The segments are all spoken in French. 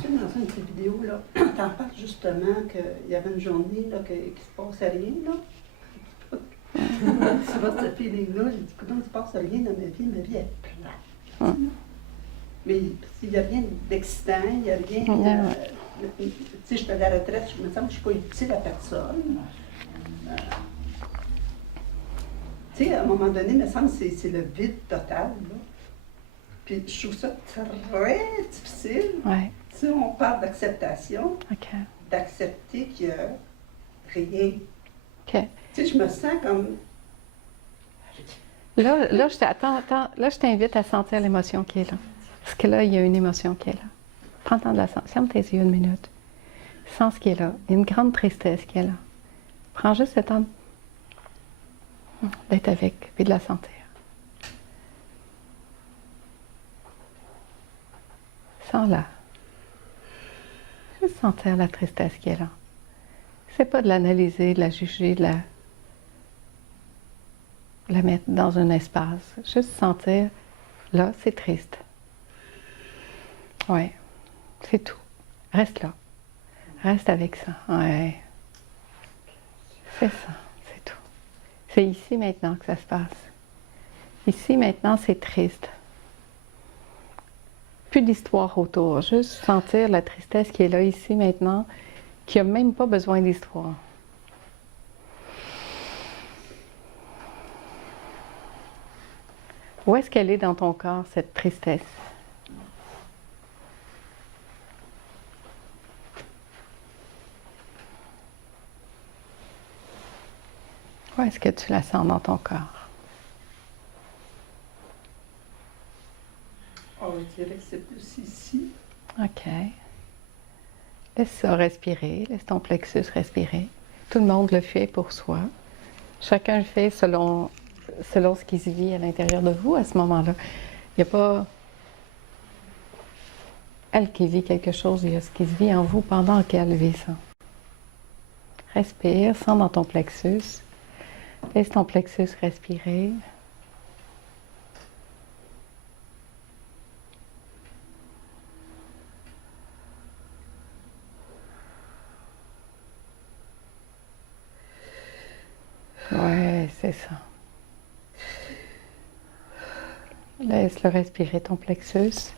Tu sais, dans une de tes vidéos, là, t'en parles justement qu'il y avait une journée là, qu'il ne se passait rien. Là. Tu vois ce feeling-là, j'ai dit, écoute, il ne se passe rien dans ma vie est plate. Mais s'il n'y a rien d'excitant, il n'y a rien. Tu sais, je suis à la retraite, je me sens que je ne suis pas utile à personne. Tu sais, à un moment donné, il me semble que c'est le vide total. Là. Puis je trouve ça très difficile. Ouais. Tu sais, on parle d'acceptation, d'accepter qu'il n'y a rien. OK. Tu sais, je me sens comme... Là, là, je t'invite à sentir l'émotion qui est là. Parce que là, il y a une émotion qui est là. Prends le temps de la sentir. Ferme tes yeux une minute. Sens ce qui est là. Il y a une grande tristesse qui est là. Prends juste le temps d'être avec et de la sentir. Sens-la. Juste sentir la tristesse qui est là. C'est pas de l'analyser, de la juger, de la mettre dans un espace. Juste sentir, là, c'est triste. Ouais, c'est tout. Reste là. Reste avec ça. Ouais. C'est ça, c'est tout. C'est ici maintenant que ça se passe. Ici maintenant, c'est triste. Plus d'histoire autour. Juste sentir la tristesse qui est là, ici maintenant, qui n'a même pas besoin d'histoire. Où est-ce qu'elle est dans ton corps, cette tristesse? Où est-ce que tu la sens dans ton corps? Oh, je dirais que c'est plus ici. OK. Laisse ça respirer, laisse ton plexus respirer. Tout le monde le fait pour soi. Chacun le fait selon ce qui se vit à l'intérieur de vous à ce moment-là. Il n'y a pas elle qui vit quelque chose, il y a ce qui se vit en vous pendant qu'elle vit ça. Respire, sens dans ton plexus. Laisse ton plexus respirer. Ouais, c'est ça. Laisse-le respirer ton plexus.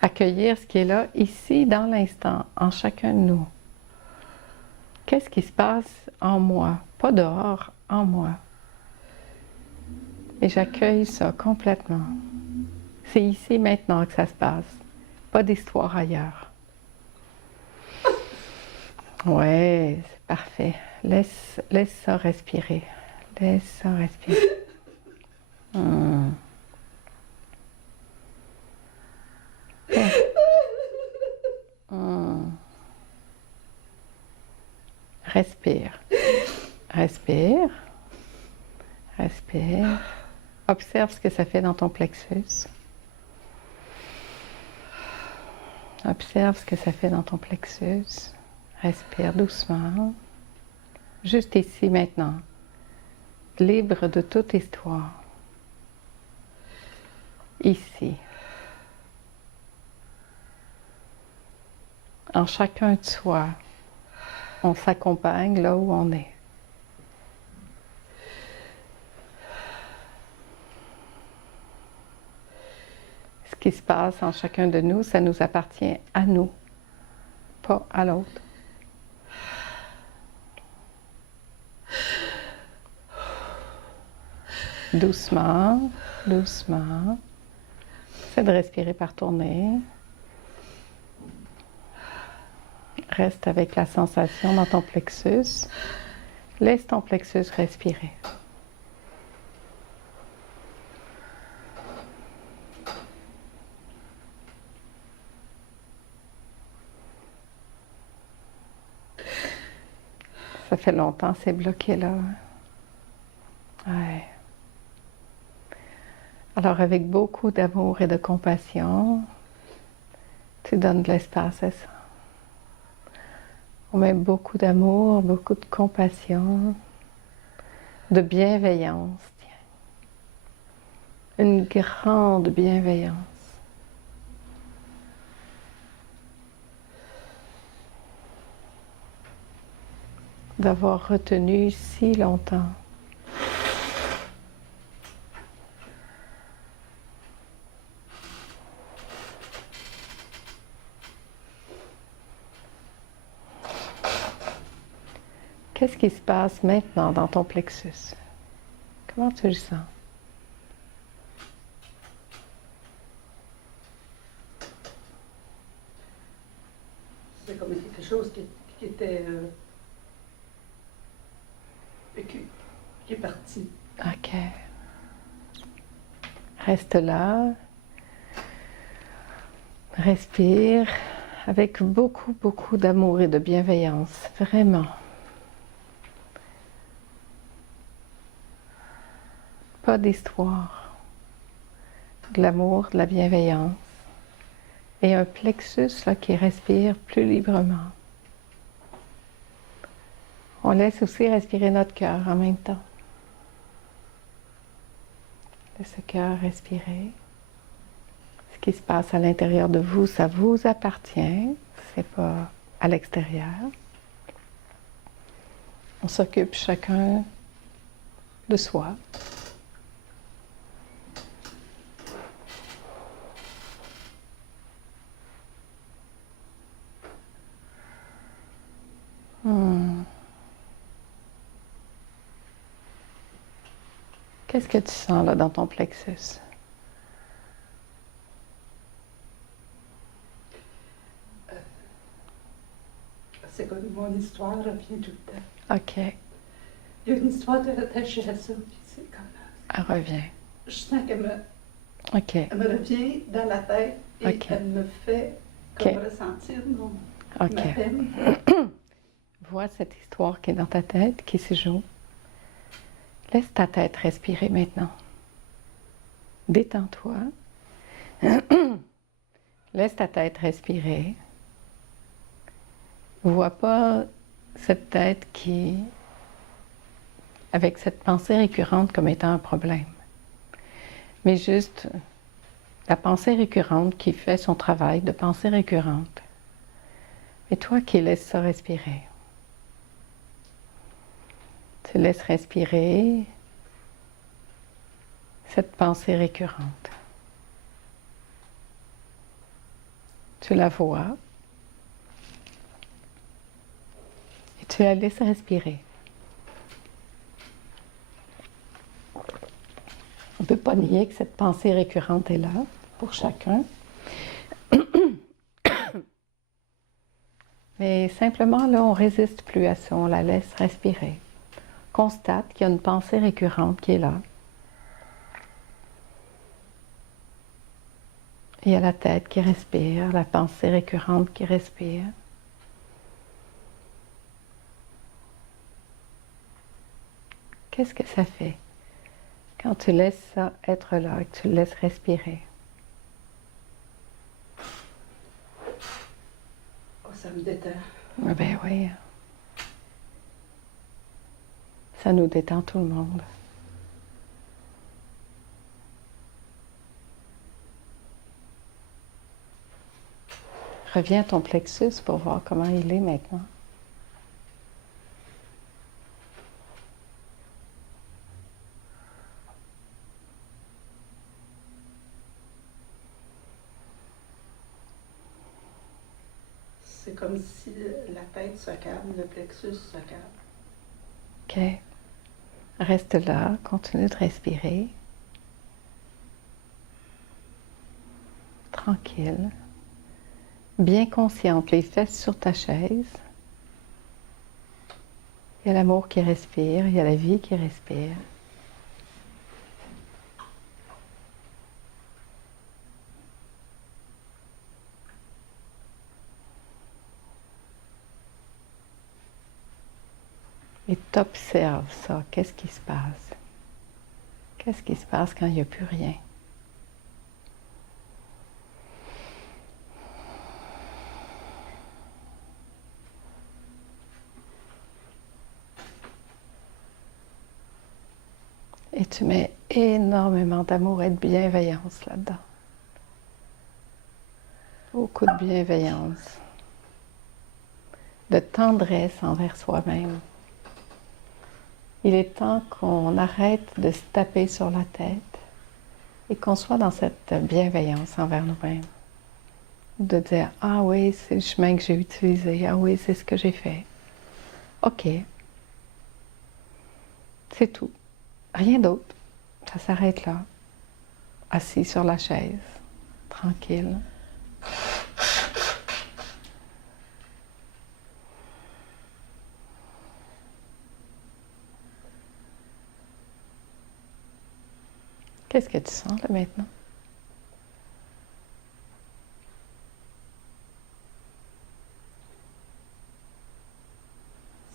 Accueillir ce qui est là, ici, dans l'instant, en chacun de nous. Qu'est-ce qui se passe en moi? Pas dehors, en moi. Et j'accueille ça complètement. C'est ici, maintenant que ça se passe. Pas d'histoire ailleurs. Ouais, c'est parfait. Laisse ça respirer. Laisse ça respirer. Respire. Respire. Respire. Observe ce que ça fait dans ton plexus. Observe ce que ça fait dans ton plexus. Respire doucement. Juste ici, maintenant. Libre de toute histoire. Ici. En chacun de soi, on s'accompagne là où on est. Ce qui se passe en chacun de nous, ça nous appartient à nous, pas à l'autre. Doucement, doucement. Essaie de respirer par ton nez. Reste avec la sensation dans ton plexus. Laisse ton plexus respirer. Ça fait longtemps, c'est bloqué là. Ouais. Alors, avec beaucoup d'amour et de compassion, tu donnes de l'espace à ça. On met beaucoup d'amour, beaucoup de compassion, de bienveillance. Tiens. Une grande bienveillance. d'avoir retenu si longtemps. Qu'est-ce qui se passe maintenant dans ton plexus? Comment tu le sens? C'est comme quelque chose qui était... qui est parti. OK. Reste là. Respire avec beaucoup, beaucoup d'amour et de bienveillance. Vraiment. Pas d'histoire. De l'amour, de la bienveillance. Et un plexus là, qui respire plus librement. On laisse aussi respirer notre cœur en même temps. Laisse le cœur respirer. Ce qui se passe à l'intérieur de vous, ça vous appartient. C'est pas à l'extérieur. On s'occupe chacun de soi. Qu'est-ce que tu sens là dans ton plexus? C'est comme mon histoire revient tout le temps. OK. Il y a une histoire de rattachée à ça, puis c'est comme... Elle revient. Je sens qu'elle me, OK. elle me revient dans la tête et Ok. elle me fait comme Ok. ressentir OK. ma peine. Vois cette histoire qui est dans ta tête, qui se joue. Laisse ta tête respirer maintenant. Détends-toi. Laisse ta tête respirer. Vois pas cette tête qui, avec cette pensée récurrente comme étant un problème, mais juste la pensée récurrente qui fait son travail de pensée récurrente. Et toi qui laisses ça respirer. Tu laisses respirer cette pensée récurrente. Tu la vois et tu la laisses respirer. On ne peut pas nier que cette pensée récurrente est là pour chacun. Mais simplement, là, on ne résiste plus à ça, on la laisse respirer. Constate qu'il y a une pensée récurrente qui est là. Il y a la tête qui respire, la pensée récurrente qui respire. Qu'est-ce que ça fait quand tu laisses ça être là et que tu le laisses respirer? Oh, ça me détend. Ah ben oui. Ça nous détend tout le monde. Reviens à ton plexus pour voir comment il est maintenant. C'est comme si la tête se calme, le plexus se calme. OK. Reste là, continue de respirer. Tranquille. Bien consciente, les fesses sur ta chaise. Il y a l'amour qui respire, il y a la vie qui respire. Et t'observes ça. Qu'est-ce qui se passe? Qu'est-ce qui se passe quand il n'y a plus rien? Et tu mets énormément d'amour et de bienveillance là-dedans. Beaucoup de bienveillance, de tendresse envers soi-même. Il est temps qu'on arrête de se taper sur la tête et qu'on soit dans cette bienveillance envers nous-mêmes. De dire, ah oui, c'est le chemin que j'ai utilisé, ah oui, c'est ce que j'ai fait. OK. C'est tout. Rien d'autre. Ça s'arrête là. Assis sur la chaise, tranquille. Qu'est-ce que tu sens là maintenant?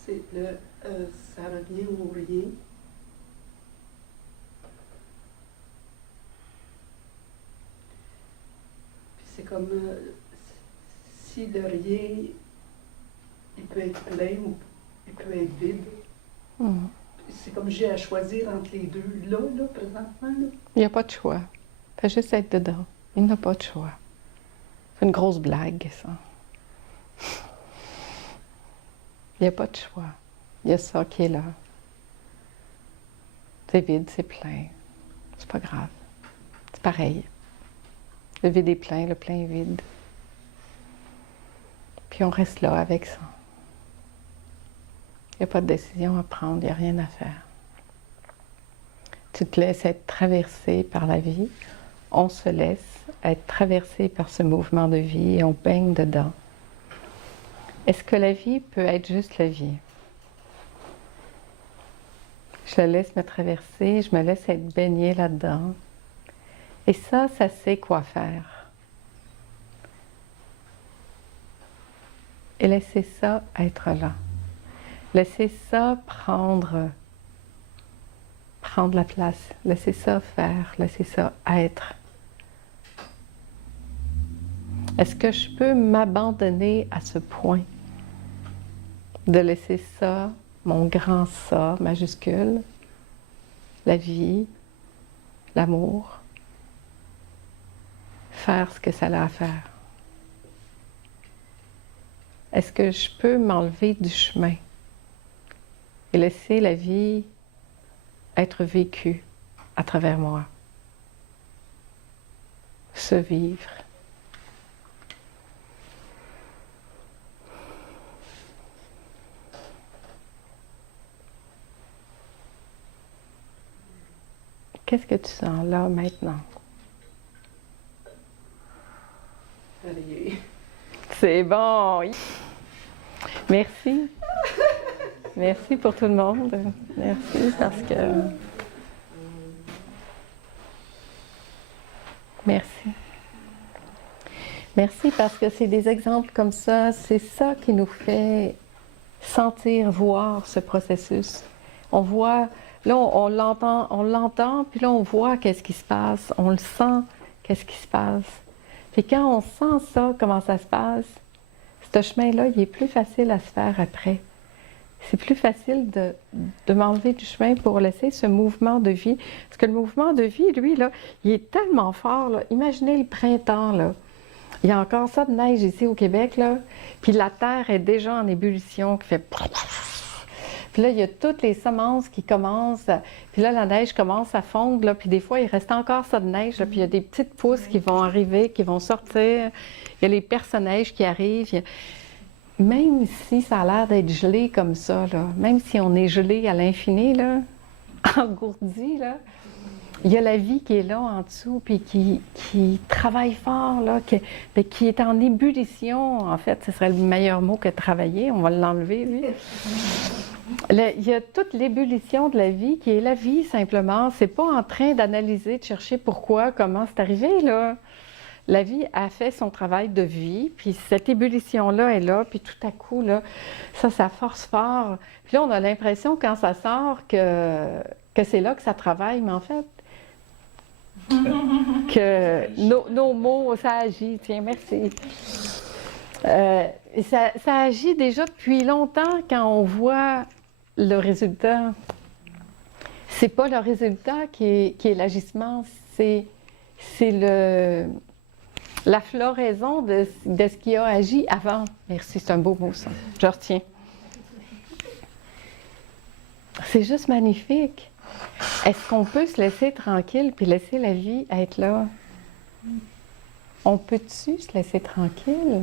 C'est le ça revient au rien. Puis c'est comme si le rien, il peut être plein ou il peut être vide. C'est comme j'ai à choisir entre les deux, là, présentement. Là. Il n'y a pas de choix. Fais juste être dedans. Il n'a pas de choix. C'est une grosse blague, ça. Il n'y a pas de choix. Il y a ça qui est là. C'est vide, c'est plein. C'est pas grave. C'est pareil. Le vide est plein, le plein est vide. Puis on reste là avec ça. Il n'y a pas de décision à prendre, il n'y a rien à faire. Tu te laisses être traversé par la vie. On se laisse être traversé par ce mouvement de vie et on baigne dedans. Est-ce que la vie peut être juste la vie? Je la laisse me traverser, je me laisse être baignée là-dedans. Et ça sait quoi faire. Et laissez ça être là. Laissez ça prendre la place. Laissez ça faire, laissez ça être. Est-ce que je peux m'abandonner à ce point de laisser ça, mon grand ça majuscule, la vie, l'amour, faire ce que ça a à faire? Est-ce que je peux m'enlever du chemin et laisser la vie être vécue à travers moi? Se vivre. Qu'est-ce que tu sens là maintenant? Allez. C'est bon! Merci. Merci pour tout le monde. Merci parce que... Merci. Merci parce que c'est des exemples comme ça, c'est ça qui nous fait sentir, voir ce processus. On voit, là on l'entend, puis là on voit qu'est-ce qui se passe, on le sent, qu'est-ce qui se passe. Puis quand on sent ça, comment ça se passe, ce chemin-là, il est plus facile à se faire après. C'est plus facile de m'enlever du chemin pour laisser ce mouvement de vie. Parce que le mouvement de vie, lui, là, il est tellement fort. Là. Imaginez le printemps, là. Il y a encore ça de neige ici au Québec, là. Puis la terre est déjà en ébullition, qui fait... Puis là, il y a toutes les semences qui commencent. Puis là, la neige commence à fondre, là. Puis des fois, il reste encore ça de neige, là. Puis il y a des petites pousses qui vont arriver, qui vont sortir. Il y a les personnages qui arrivent. Même si ça a l'air d'être gelé comme ça, là, même si on est gelé à l'infini, là, engourdi, là, il y a la vie qui est là en dessous, puis qui travaille fort, là, qui est en ébullition. En fait, ce serait le meilleur mot que travailler, on va l'enlever, lui. Il y a toute l'ébullition de la vie qui est la vie, simplement. C'est pas en train d'analyser, de chercher pourquoi, comment c'est arrivé, là. La vie a fait son travail de vie, puis cette ébullition-là est là, puis tout à coup, là, ça force fort. Puis là, on a l'impression, quand ça sort, que c'est là que ça travaille, mais en fait, que nos mots, ça agit. Tiens, merci. Ça agit déjà depuis longtemps quand on voit le résultat. C'est pas le résultat qui est l'agissement, c'est la floraison de ce qui a agi avant. Merci, c'est un beau mot, ça. Je retiens. C'est juste magnifique. Est-ce qu'on peut se laisser tranquille puis laisser la vie être là? On peut-tu se laisser tranquille?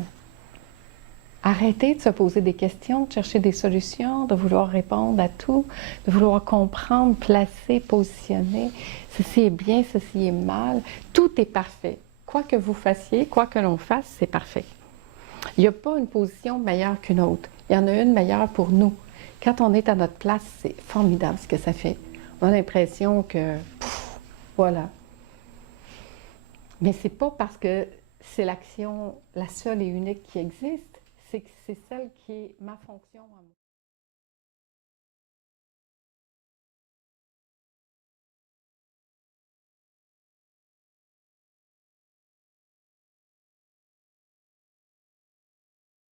Arrêter de se poser des questions, de chercher des solutions, de vouloir répondre à tout, de vouloir comprendre, placer, positionner. Ceci est bien, ceci est mal. Tout est parfait. Quoi que vous fassiez, quoi que l'on fasse, c'est parfait. Il n'y a pas une position meilleure qu'une autre. Il y en a une meilleure pour nous. Quand on est à notre place, c'est formidable ce que ça fait. On a l'impression que, voilà. Mais c'est pas parce que c'est l'action, la seule et unique qui existe, c'est que c'est celle qui est ma fonction à moi.